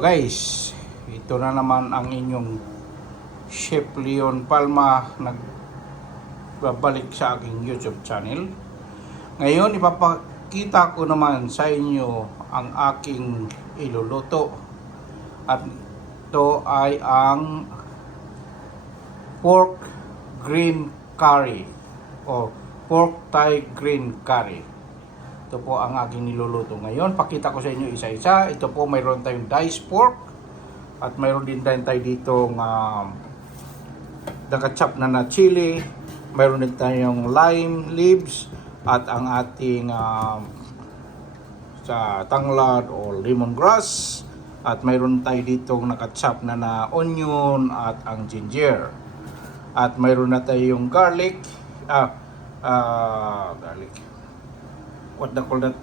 Hello guys, ito na naman ang inyong Chef Leon Palma nagbabalik sa aking YouTube channel. Ngayon ipapakita ko naman sa inyo ang aking iluluto. At ito ay ang pork green curry o pork Thai green curry. Ito po ang aking niluluto ngayon. Pakita ko sa inyo isa-isa. Ito po mayroon tayong diced pork. At mayroon din tayo ditong nakachop na chili. Mayroon din tayong lime leaves. At ang ating sa tanglad o lemongrass. At mayroon tayo ditong nakachop na onion at ang ginger. At mayroon na tayong garlic. Garlic. What they call that?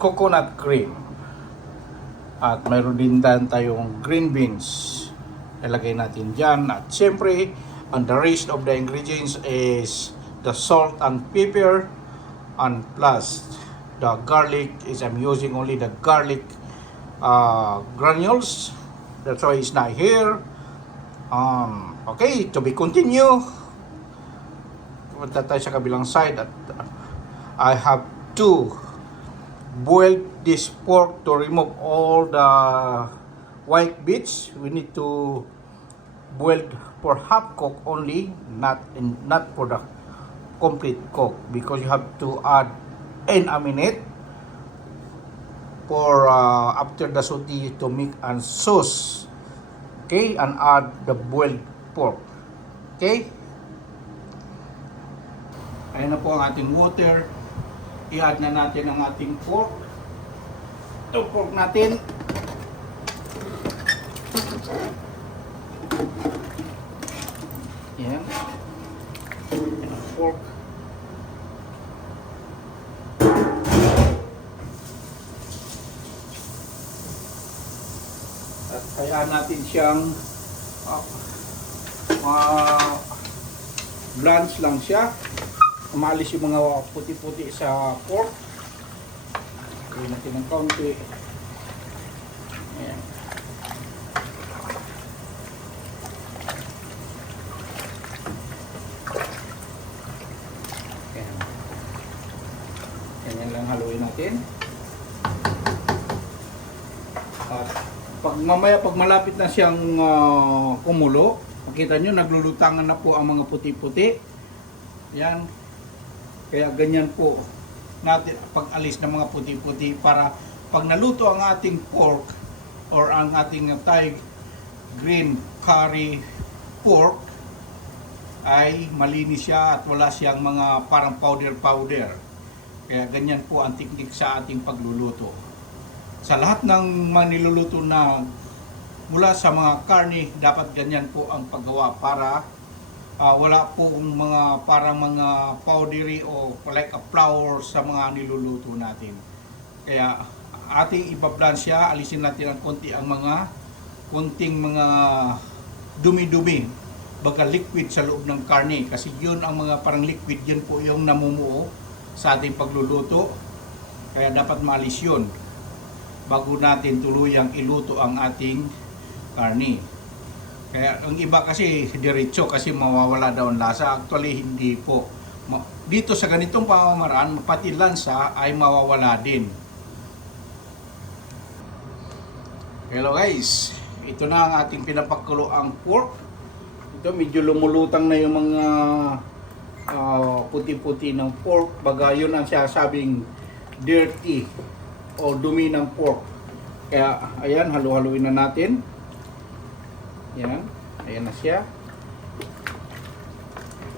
Coconut cream. At mayroon din tayong green beans. Ilagay natin dyan. At syempre, and the rest of the ingredients is the salt and pepper. And plus, the garlic is I'm using only the garlic granules. That's why it's not here. Okay, to be continue. Punta tayo sa kabilang side at I have to boil this pork to remove all the white bits. We need to boil for half cook only, not for the complete cook, because you have to add in a minute for after the saute to make and sauce. Okay, and add the boiled pork. Okay. Ayan na po ang ating water. I-add na natin ang ating pork. Ito pork natin. Ayan. Ayan ang pork. At hayaan natin siyang blanch lang siya. Umalis yung mga puti-puti sa pork. Gawin natin ng kaunti. Ayan. Ayan. Ganyan lang haluin natin. At mamaya pag malapit na siyang kumulo, makita nyo naglulutangan na po ang mga puti-puti. Ayan. Kaya ganyan po natin pag-alis ng mga puti-puti para pag naluto ang ating pork or ang ating Thai green curry pork ay malinis siya at wala siyang mga parang powder. Kaya ganyan po ang teknik sa ating pagluluto. Sa lahat ng mga niluluto na mula sa mga karne, dapat ganyan po ang paggawa para wala pong mga parang mga powdery o like a flour sa mga niluluto natin. Kaya ating ipa-blanch siya, alisin natin ang konting mga dumi-dumi, baga liquid sa loob ng karne, kasi yun ang mga parang liquid, yun po yung namumuo sa ating pagluluto. Kaya dapat maalis yun bago natin tuluyang iluto ang ating karne. Kaya ang iba kasi diretso kasi mawawala daw ang lasa. Actually hindi po. Dito sa ganitong pamamaraan, pati lansa ay mawawala din. Hello guys, ito na ang ating pinapakulo ang pork. Ito medyo lumulutang na yung mga puti-puti ng pork. Baga yun ang sasabing dirty o dumi ng pork. Kaya ayan, halu-haluin na natin. Yan, ayan na siya.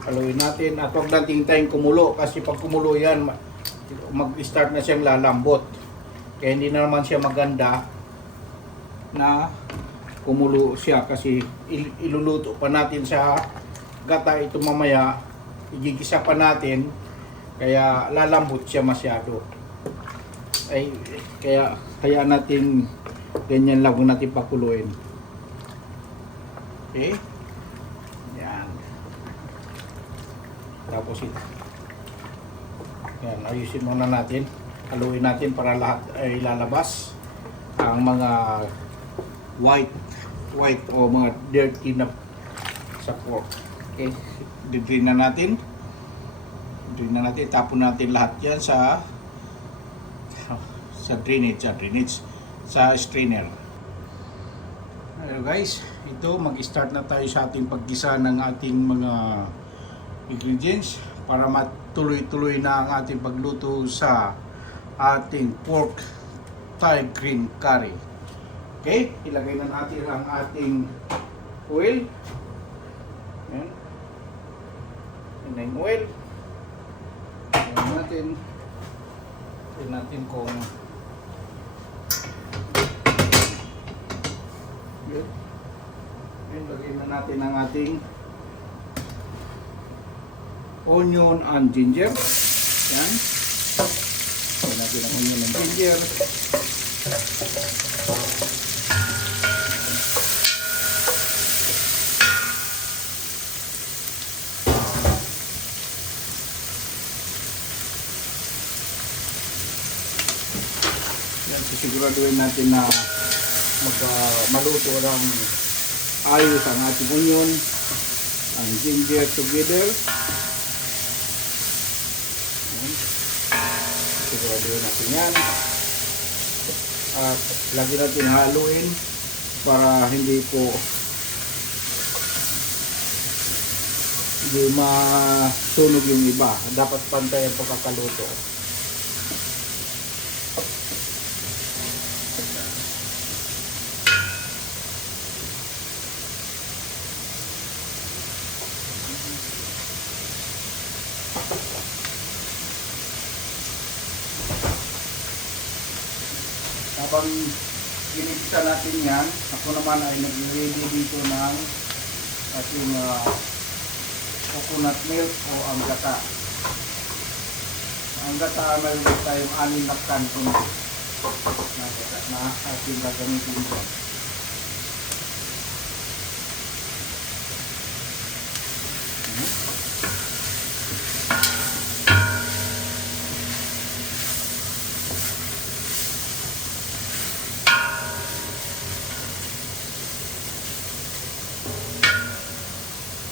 Haluin natin at huwag natin tayong kumulo kasi pag kumulo yan, mag-start na siyang lalambot. Kaya hindi na naman siya maganda na kumulo siya kasi iluluto pa natin sa gata ito mamaya, igigisa pa natin, kaya lalambot siya masyado. Ay, kaya natin ganyan lang, huwag natin pakuluin. Okay. Yan. Tapos ito. Yan, ayusin muna natin. Haluin natin para lahat ay lalabas. ang mga white o mga dirty na sa pork. Okay, drain na natin. Tapon natin lahat yan sa drainage, sa strainer. Hello guys, ito mag-start na tayo sa ating paggisa ng ating mga ingredients para matuloy-tuloy na ang ating pagluto sa ating pork Thai green curry. Okay, ilagay na natin ang ating oil. Ayan. Yan yung oil. Ayan natin. Tignan natin kung yun. Ayan, lagay na natin ang ating onion and ginger. Yan. Lagay natin ang onion and ginger. Yan, sisiguraduhin natin na maluto ng ayos ang ating onion, ang ginger together. Yan. Siguraduhin natin yan. At lagi natin haluin para hindi masunog yung iba. Dapat pantay ang pagkakaluto. Habang ginigisa natin yan, ako naman ay nag-ready dito ng ating coconut milk o ang gata. Ang gata, mayroon tayong 6 na kanton na gata na ating gagamitin dyan.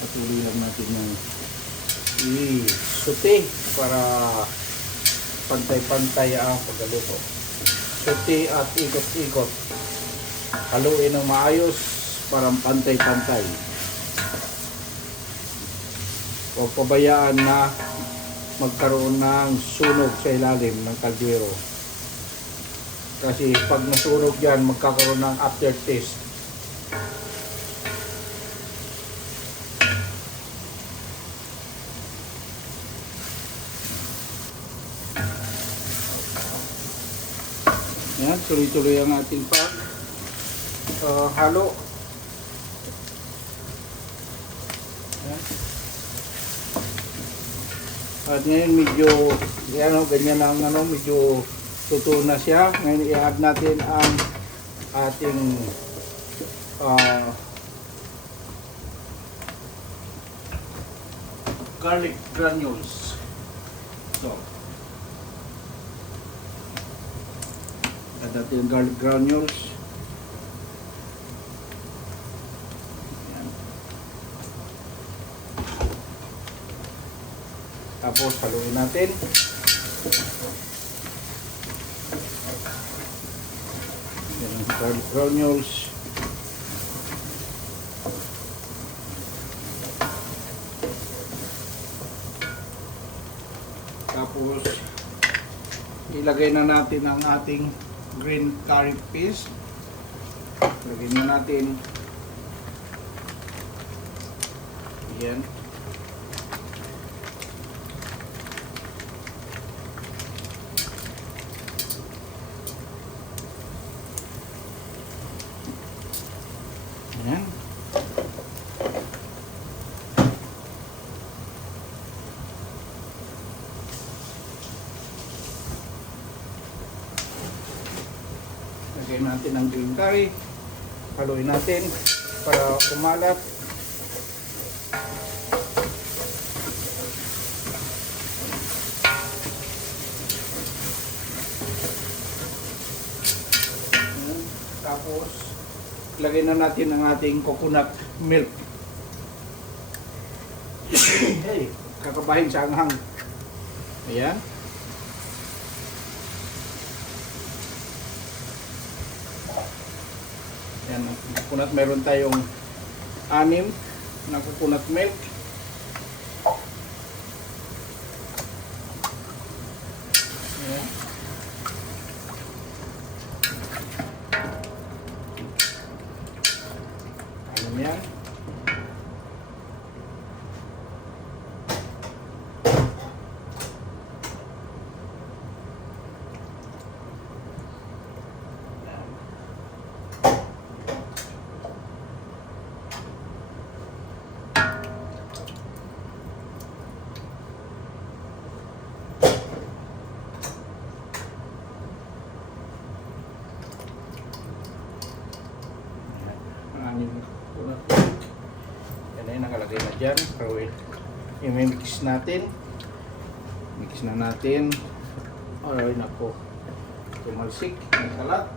Patuloy lang natin yung i-sauté para pantay-pantay ang pagkaluto. Sauté at ikot-ikot. Haluin ng maayos para pantay-pantay. Huwag pabayaan na magkaroon ng sunog sa ilalim ng kaldero. Kasi pag nasunog yan, magkakaroon ng aftertaste. Yan, tuloy-tuloy ang ating halo. Yan. At ngayon medyo ganyan ang medyo tuto na siya. Ngayon i-add natin ang ating garlic granules. So, add natin yung garlic granules. Ayan. Tapos haluin natin. Ayan ang garlic granules. Tapos ilagay na natin ang ating green curry paste. Lagyan na natin. Ayan. Ayan. Lagyan natin ang green curry. Haluin natin para kumalat. lagay na natin ang ating coconut milk. Hey, kakabahin sa anghang. Ayan. Ayan, ang coconut. Meron tayong 6 na coconut milk. Ayan. Ayan yan. Yan ay nakalagay na dyan. Pero i-mix natin. Mix na natin. Ay nako, tumalsik ang kalat.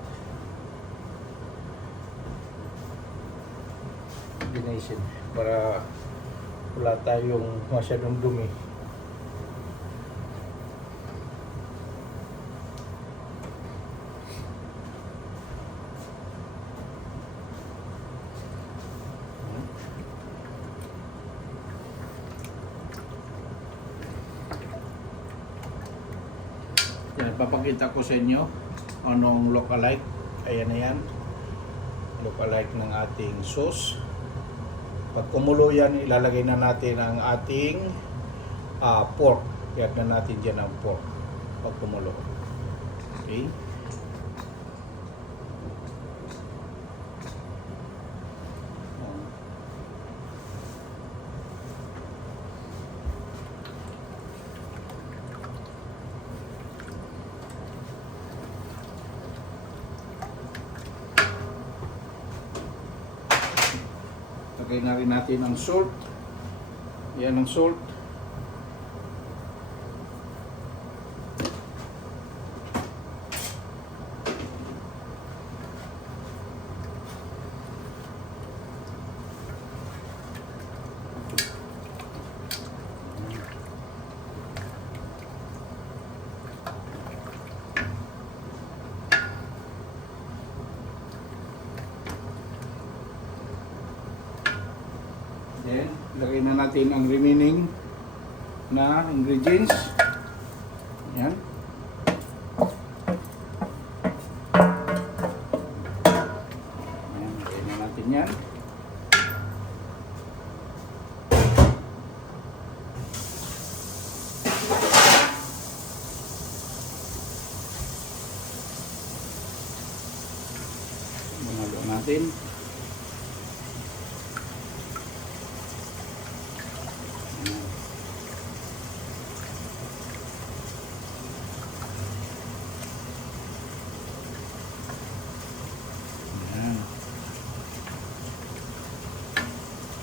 Combination para wala tayong masyadong dumi. Yan, papakita ko sa inyo anong lookalike. Ayan na yan. Lookalike ng ating sauce. Pag kumulo yan, ilalagay na natin ang ating pork. Iyak na natin dyan ang pork pag kumulo. Okay. Lagay na rin natin ang salt. Yan ang salt. Then, lagay na natin ang remaining na ingredients. Yan. Ayan, lagay na natin yan. Manalo natin.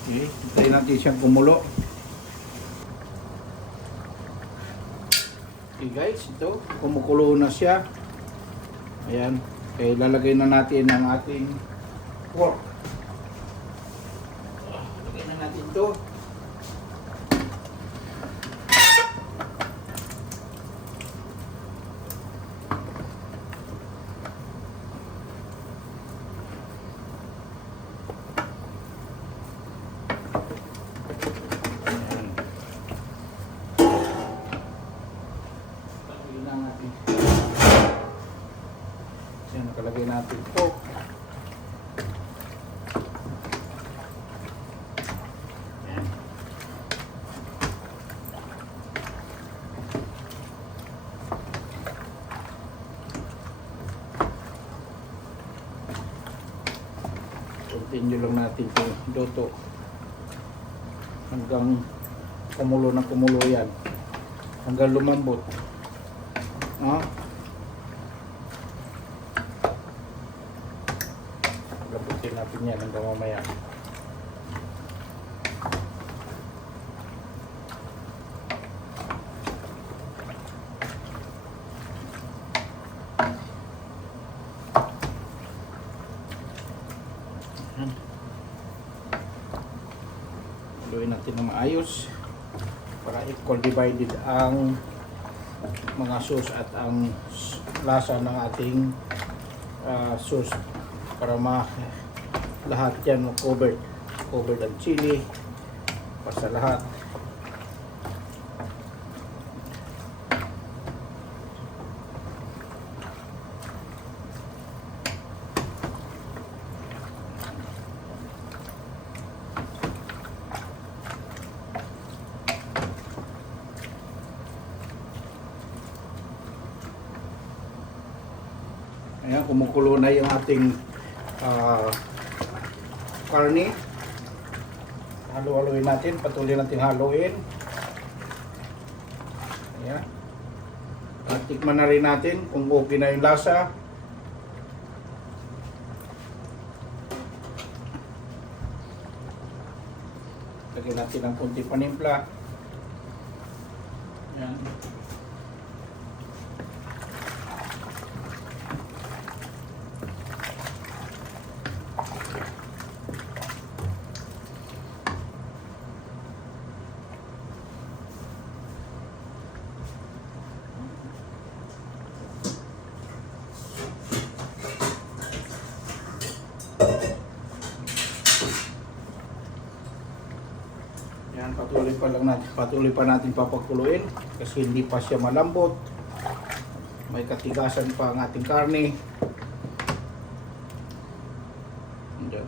Okay, hintayin natin siyang kumulo. Okay guys, ito, kumukulo na siya. Ayan, okay, lalagay na natin ang ating pork. Lagay na natin ito. Yan, nakalagay natin ito. Yan. Continue lang natin ito luto hanggang kumulo na kumulo yan, hanggang lumambot. Lambutin natin yan hanggang mamaya. maayos para equal divided ang mga sauce at ang lasa ng ating sauce para lahat yan covered ang chili para sa lahat. Ayan, kumukulo na yung ating karne. Halo-haloin natin, patuloy natin haluin. Ayan. At tikman na rin natin kung okay na yung lasa. Lagyan natin ng kunti panimpla. Ayan. Yan, patuloy pa natin papakuluin kasi hindi pa siya malambot. May katigasan pa ang ating karne. Yan.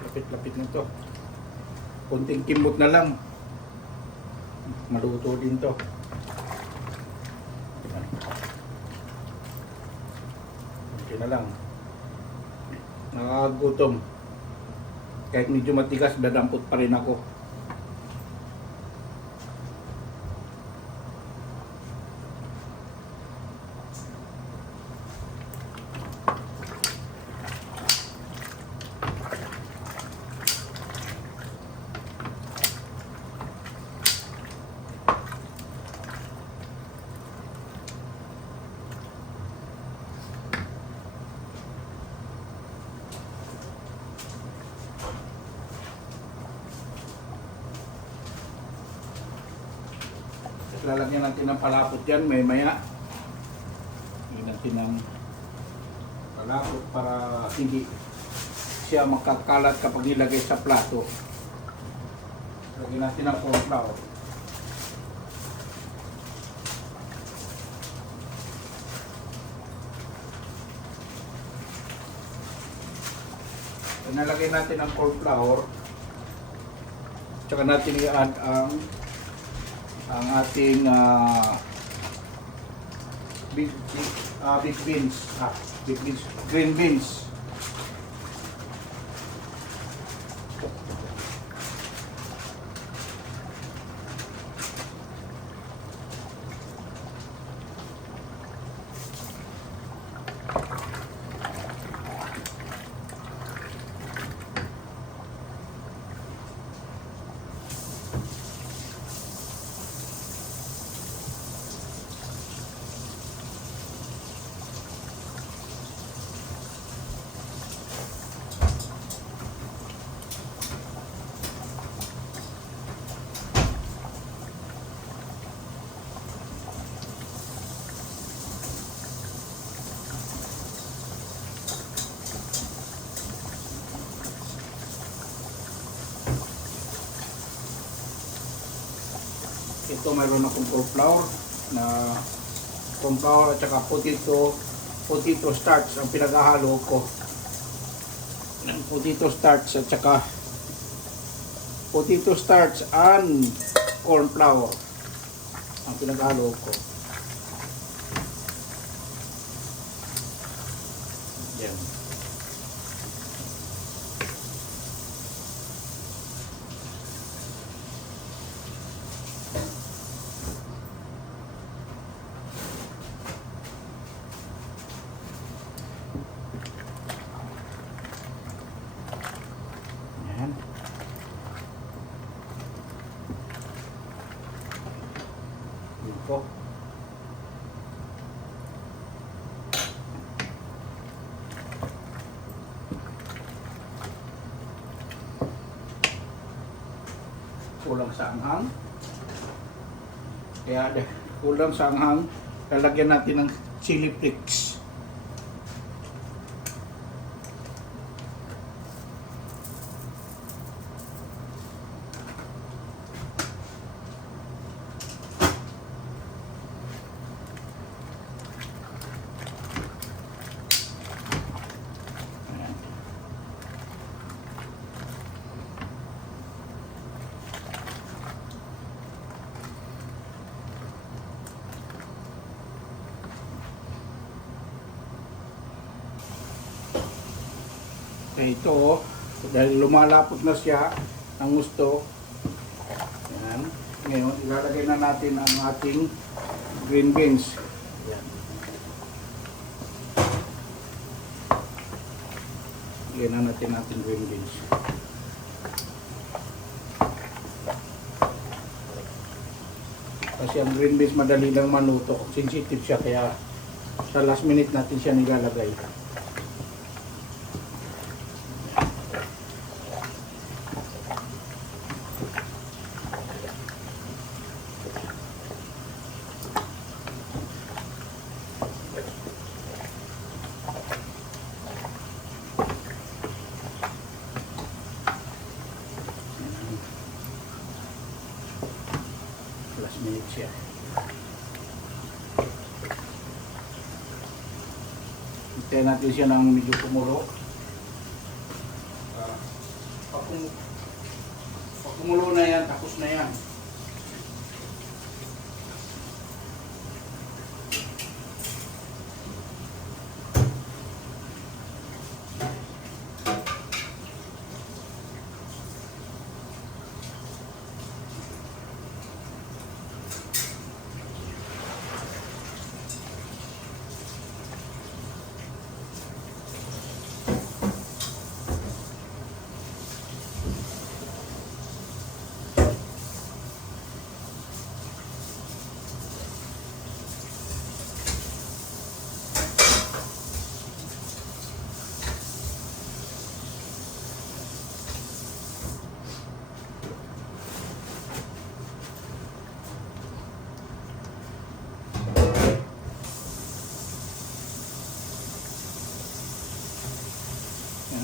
Lapit-lapit nito. Kunting kimbot na lang. Maluto din to. Kunti na lang. Nakakagutom. Kahit medyo matigas, dadampot pa rin ako. Lalagyan natin ng palapot yan, maya. Lagyan natin ng palapot para hindi siya makakalat kapag nilagay sa plato. Lagyan natin ng corn flour. So, nalagay natin ang corn flour. Tsaka natin i-add ang ating big beans, green beans. Ito mayroon akong corn flour at saka potato starch ang pinaghahalo ko. Potato starch at saka potato starch and corn flour ang pinaghahalo ko. Yan. ko. Kulang sa anghang. Kaya kulang sa anghang, lalagyan natin ng chili flakes. Kaya ito, dahil lumalapot na siya ng gusto, yan. Ngayon, ilalagay na natin ang ating green beans. Yan. Lagyan na natin ating green beans. Kasi ang green beans madali lang maluto. Sensitive siya, kaya sa last minute natin siya nilalagay. Last minute siya. Hintayin natin siya ng medyo kumulo. Pag kumulo na yan, tapos na yan.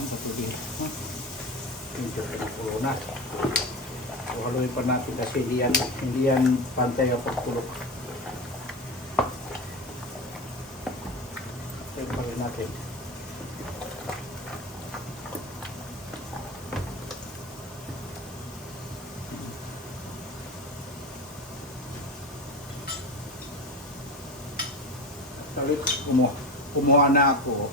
Patuloy. Medyo pinakulo na. So, haluin pa natin kasi hindi yan pantay ang pagkulok. Tayo pa rin natin. Sabi, kumuha na ako.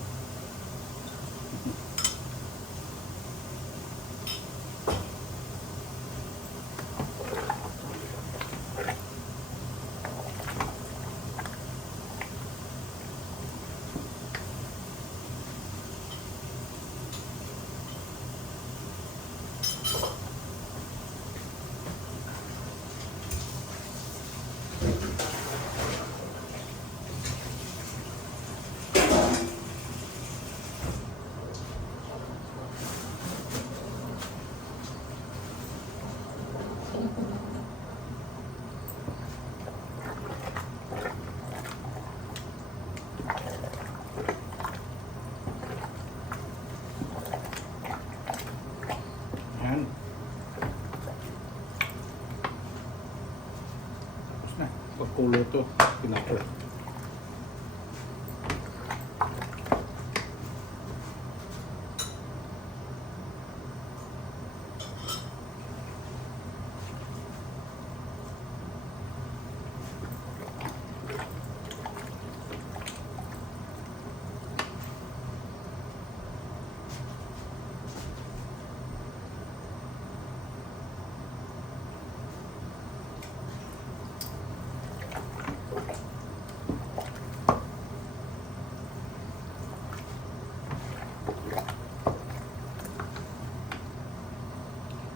Pagkulo to, pinako.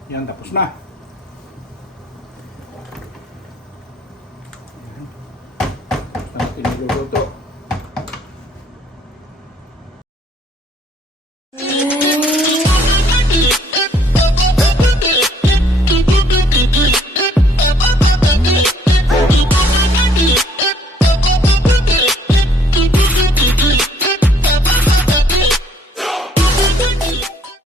Yan, tapos na. Yan. ating niluluto.